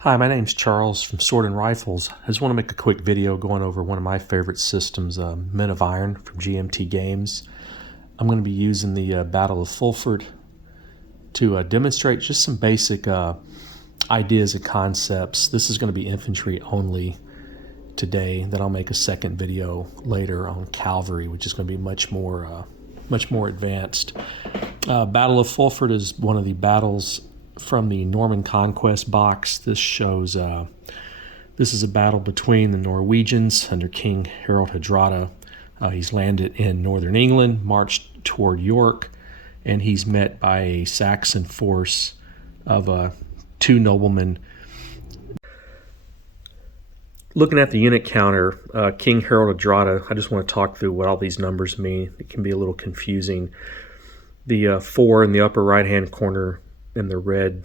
Hi, my name's Charles from Sword and Rifles. I just want to make a quick video going over one of my favorite systems, Men of Iron from GMT Games. I'm going to be using the Battle of Fulford to demonstrate just some basic ideas and concepts. This is going to be infantry only today. Then I'll make a second video later on cavalry, which is going to be much more advanced. Battle of Fulford is one of the battles from the Norman Conquests box. This shows this is a battle between the Norwegians under King Harold Hardrada. He's landed in northern England, marched toward York, and he's met by a Saxon force of two noblemen. Looking at the unit counter, King Harold Hardrada, I just want to talk through what all these numbers mean. It can be a little confusing. The 4 in the upper right-hand corner in the red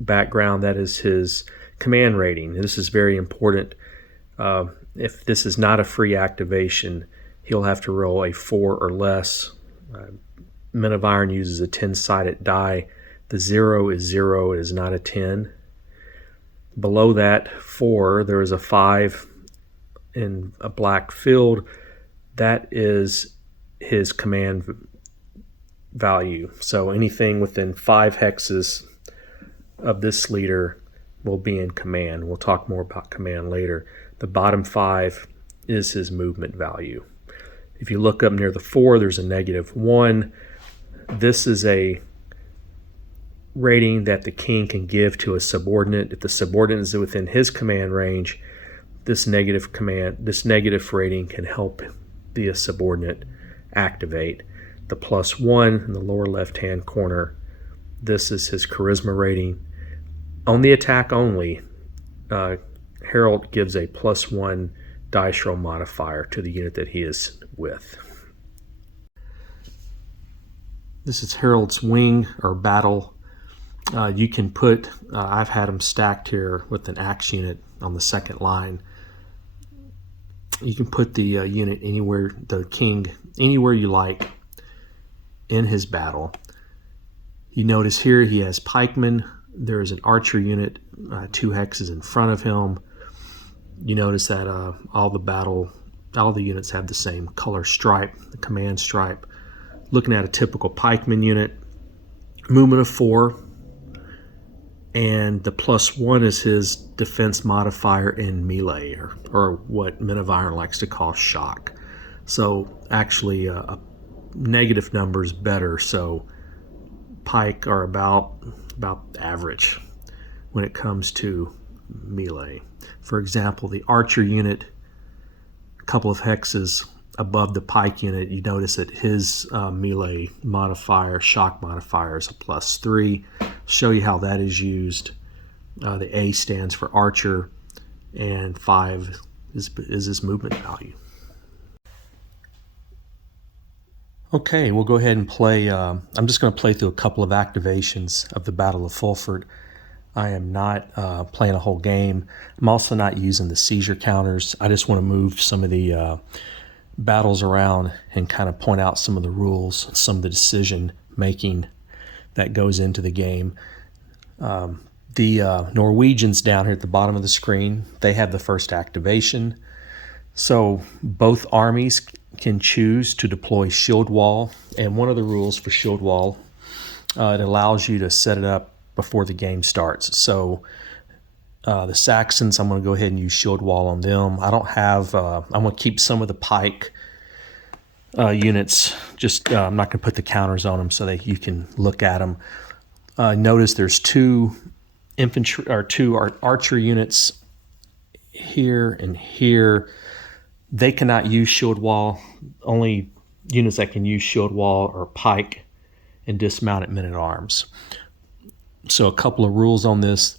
background, that is his command rating. This is very important. If this is not a free activation, he'll have to roll a 4 or less. Men of Iron uses a 10-sided die. The 0 is 0, it is not a 10. Below that 4, there is a 5 in a black field. That is his command value. So anything within 5 hexes of this leader will be in command. We'll talk more about command later. The bottom 5 is his movement value. If you look up near the 4, there's a -1. This is a rating that the king can give to a subordinate. If the subordinate is within his command range, this negative rating can help the subordinate activate. The +1 in the lower left-hand corner, this is his charisma rating. On the attack only, Harold gives a +1 dice roll modifier to the unit that he is with. This is Harold's wing or battle. You can put, I've had them stacked here with an axe unit on the second line. You can put the unit anywhere, the king, anywhere you like in his battle. You notice here he has pikemen. There is an archer unit 2 hexes in front of him. You notice that all the units have the same color stripe, the command stripe. Looking at a typical pikeman unit, movement of 4, and the +1 is his defense modifier in melee, or what Men of Iron likes to call shock. So actually a negative number is better, so pike are about average when it comes to melee. For example, the archer unit, a couple of hexes above the pike unit, you notice that his melee modifier, shock modifier, is a +3. Show you how that is used. The A stands for archer, and 5 is his movement value. Okay, we'll go ahead and play. I'm just going to play through a couple of activations of the Battle of Fulford. I am not playing a whole game. I'm also not using the seizure counters. I just want to move some of the battles around and kind of point out some of the rules, some of the decision making that goes into the game. The Norwegians down here at the bottom of the screen, they have the first activation. So both armies can choose to deploy shield wall, and one of the rules for shield wall, it allows you to set it up before the game starts. So the Saxons, I'm going to go ahead and use shield wall on them. I don't have, I'm going to keep some of the pike units, just I'm not going to put the counters on them so that you can look at them. Notice there's 2 infantry or 2 archer units here and here. They cannot use shield wall. Only units that can use shield wall are pike and dismounted men-at-arms. So a couple of rules on this.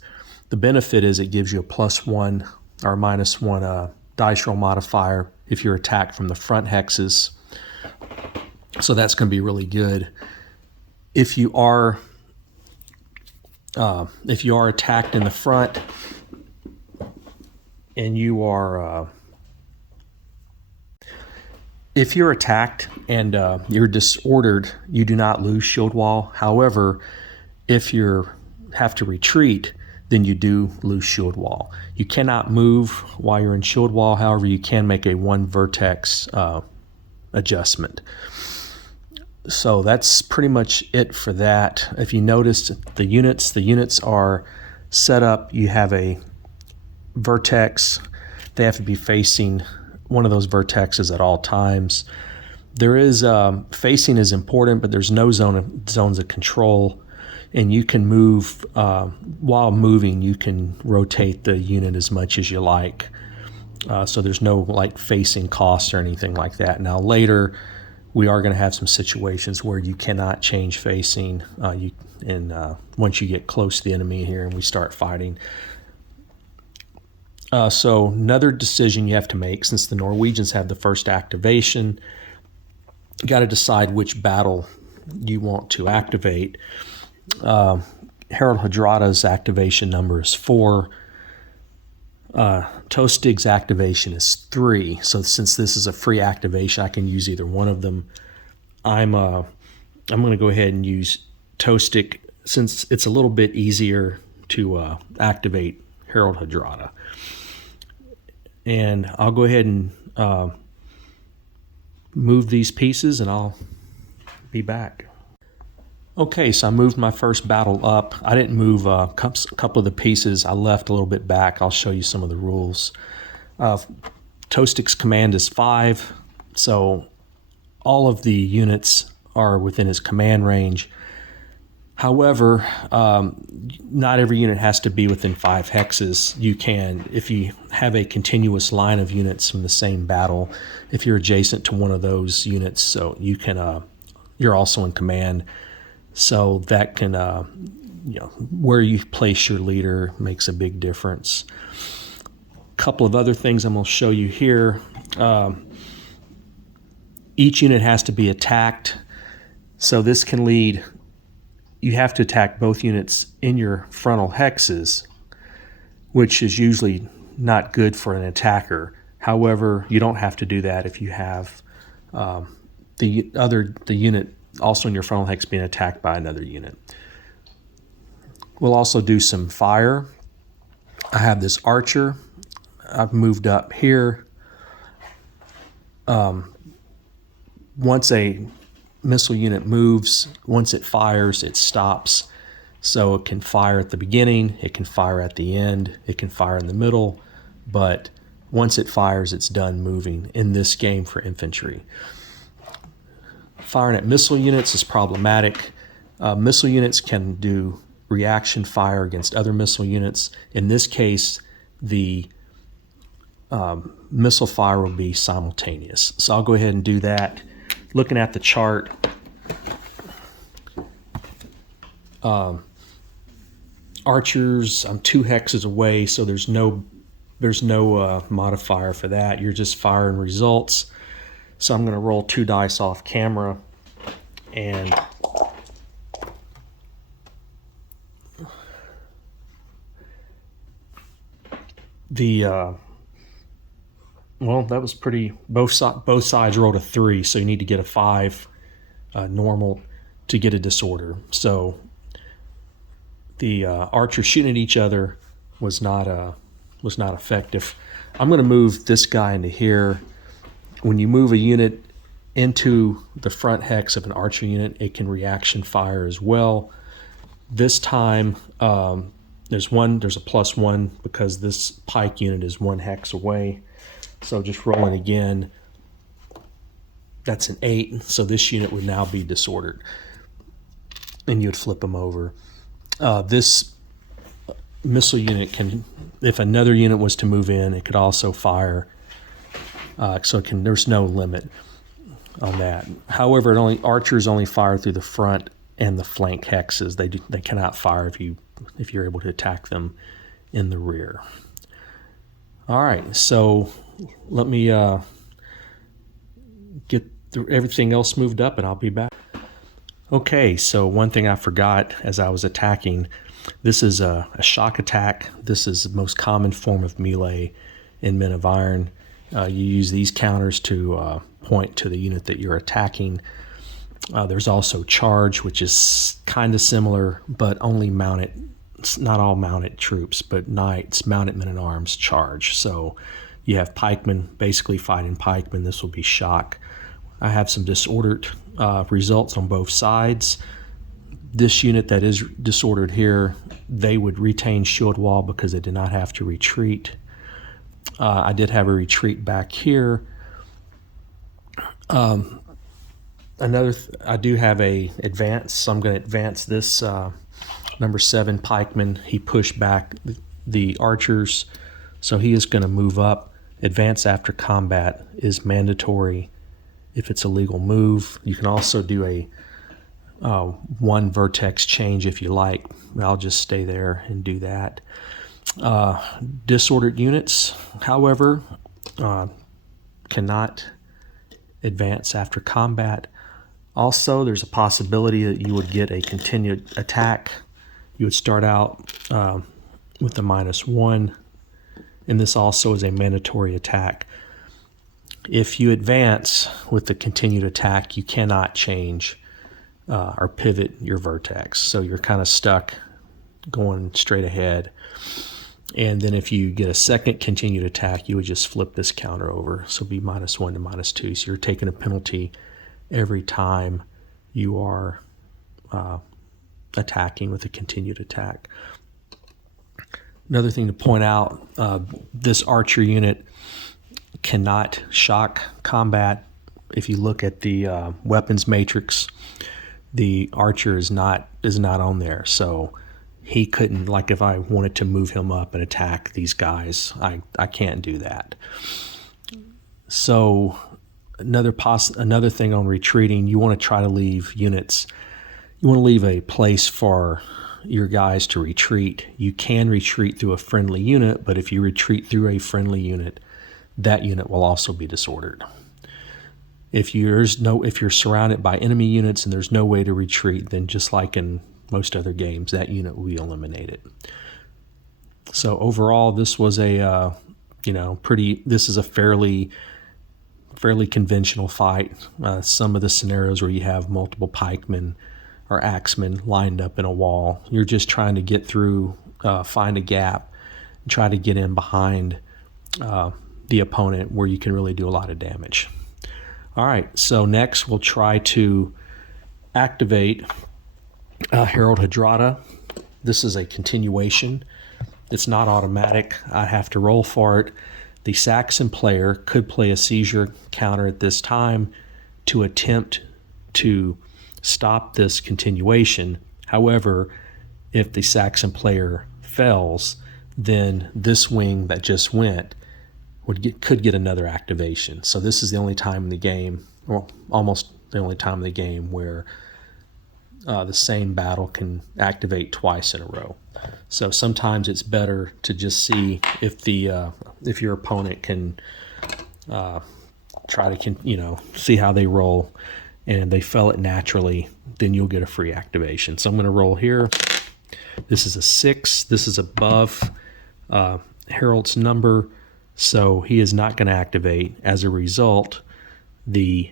The benefit is it gives you a +1 or -1 dice roll modifier if you're attacked from the front hexes. So that's going to be really good. If you are attacked in the front and you are if you're attacked and you're disordered, you do not lose shield wall. However, if you have to retreat, then you do lose shield wall. You cannot move while you're in shield wall. However, you can make a one vertex adjustment. So that's pretty much it for that. If you notice the units are set up. You have a vertex. They have to be facing one of those vertexes at all times. There is facing is important, but there's no zones of control, and you can move while moving. You can rotate the unit as much as you like. So there's no like facing costs or anything like that. Now later, we are going to have some situations where you cannot change facing. Once you get close to the enemy here and we start fighting. So another decision you have to make, since the Norwegians have the first activation, you got to decide which battle you want to activate. Harold Hardrada's activation number is 4. Tostig's activation is 3. So since this is a free activation, I can use either one of them. I'm going to go ahead and use Tostig since it's a little bit easier to activate Harold Hardrada. And I'll go ahead and move these pieces, and I'll be back. Okay, so I moved my first battle up. I didn't move a couple of the pieces. I left a little bit back. I'll show you some of the rules. Tostig's command is 5, so all of the units are within his command range. However, not every unit has to be within 5 hexes. You can, if you have a continuous line of units from the same battle, if you're adjacent to one of those units, so you can, you're also in command. So that can, where you place your leader makes a big difference. A couple of other things I'm going to show you here. Each unit has to be attacked. So this can lead, you have to attack both units in your frontal hexes, which is usually not good for an attacker. However, you don't have to do that if you have the unit also in your frontal hex being attacked by another unit. We'll also do some fire. I have this archer. I've moved up here. Once a missile unit moves, once it fires, it stops. So it can fire at the beginning, it can fire at the end, it can fire in the middle, but once it fires, it's done moving in this game for infantry. Firing at missile units is problematic. Missile units can do reaction fire against other missile units. In this case, the missile fire will be simultaneous. So I'll go ahead and do that. Looking at the chart, archers, I'm 2 hexes away, so there's no modifier for that. You're just firing results. So I'm going to roll 2 dice off camera, and well, that was pretty, both sides rolled a 3, so you need to get a 5 normal to get a disorder. So the archers shooting at each other was not effective. I'm going to move this guy into here. When you move a unit into the front hex of an archer unit, it can reaction fire as well. This time there's a +1 because this pike unit is 1 hex away. So just rolling again, that's an 8. So this unit would now be disordered, and you would flip them over. This missile unit can, if another unit was to move in, it could also fire. So it can, there's no limit on that. However, archers only fire through the front and the flank hexes. They cannot fire if you're able to attack them in the rear. All right, so let me get everything else moved up, and I'll be back. Okay, so one thing I forgot as I was attacking, this is a shock attack. This is the most common form of melee in Men of Iron. You use these counters to point to the unit that you're attacking. There's also charge, which is kind of similar, but only mounted it's not all mounted troops, but knights, mounted men at arms charge. So you have pikemen basically fighting pikemen. This will be shock. I have some disordered results on both sides. This unit that is disordered here, they would retain shield wall because they did not have to retreat. I did have a retreat back here. I do have a advance, so I'm going to advance this number 7 pikeman. He pushed back the archers, so he is going to move up. Advance after combat is mandatory if it's a legal move. You can also do a 1 vertex change if you like. I'll just stay there and do that. Disordered units, however, cannot advance after combat. Also, there's a possibility that you would get a continued attack. You would start out with a -1, and this also is a mandatory attack. If you advance with the continued attack, you cannot change or pivot your vertex. So you're kind of stuck going straight ahead. And then if you get a second continued attack, you would just flip this counter over. So be -1 to -2. So you're taking a penalty every time you are attacking with a continued attack. Another thing to point out, this archer unit cannot shock combat. If you look at the weapons matrix, the archer is not on there. So he couldn't, like if I wanted to move him up and attack these guys, I can't do that. So another thing on retreating, you want to try to leave units, you want to leave a place for your guys to retreat. You can retreat through a friendly unit, but if you retreat through a friendly unit, that unit will also be disordered. If you're surrounded by enemy units and there's no way to retreat, then just like in most other games, that unit will be eliminated. So overall, this was a this is a fairly conventional fight. Some of the scenarios where you have multiple pikemen or axemen lined up in a wall, you're just trying to get through, find a gap, and try to get in behind the opponent where you can really do a lot of damage. All right, so next we'll try to activate Herald Hadrada. This is a continuation. It's not automatic. I have to roll for it. The Saxon player could play a seizure counter at this time to attempt to stop this continuation. However, if the Saxon player fails, then this wing that just went could get another activation. So this is the only time in the game, or almost the only time in the game, where the same battle can activate twice in a row. So sometimes it's better to just see if your opponent can try to see how they roll, and they fail it naturally, then you'll get a free activation. So I'm going to roll here. This is a 6. This is above Herald's number, so he is not going to activate. As a result, the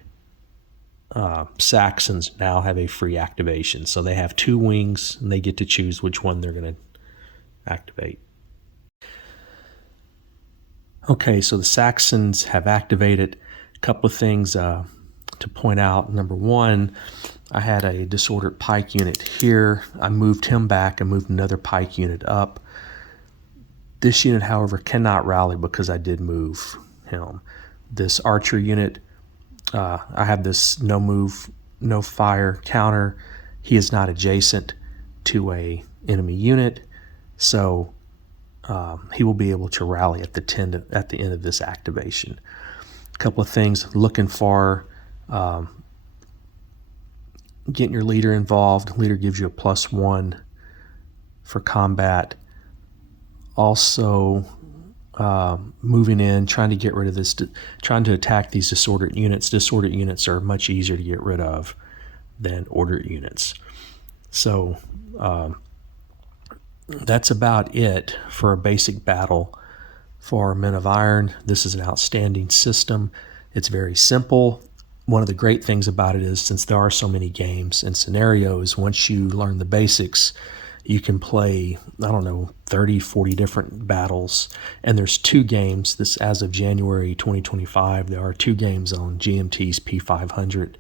Saxons now have a free activation. So they have 2 wings, and they get to choose which one they're going to activate. Okay, so the Saxons have activated. A couple of things to point out. Number 1, I had a disordered pike unit here. I moved him back and moved another pike unit up. This unit, however, cannot rally because I did move him. This archer unit, I have this no move, no fire counter. He is not adjacent to a enemy unit, so he will be able to rally at the end of this activation. A couple of things looking for: getting your leader involved. Leader gives you a +1 for combat. Also, moving in, trying to get rid of this, trying to attack these disordered units. Disordered units are much easier to get rid of than ordered units. So that's about it for a basic battle for Men of Iron. This is an outstanding system. It's very simple. One of the great things about it is, since there are so many games and scenarios, once you learn the basics, you can play, I don't know, 30, 40 different battles. And there's 2 games. This, as of January 2025, there are 2 games on GMT's P500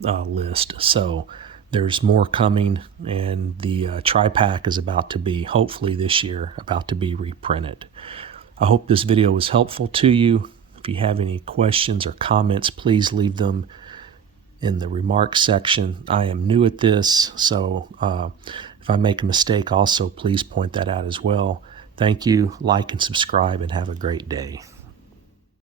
list. So there's more coming, and the tri-pack is about to be, hopefully this year, about to be reprinted. I hope this video was helpful to you. If you have any questions or comments, please leave them in the remarks section. I am new at this, so if I make a mistake, also please point that out as well. Thank you. Like and subscribe, and have a great day.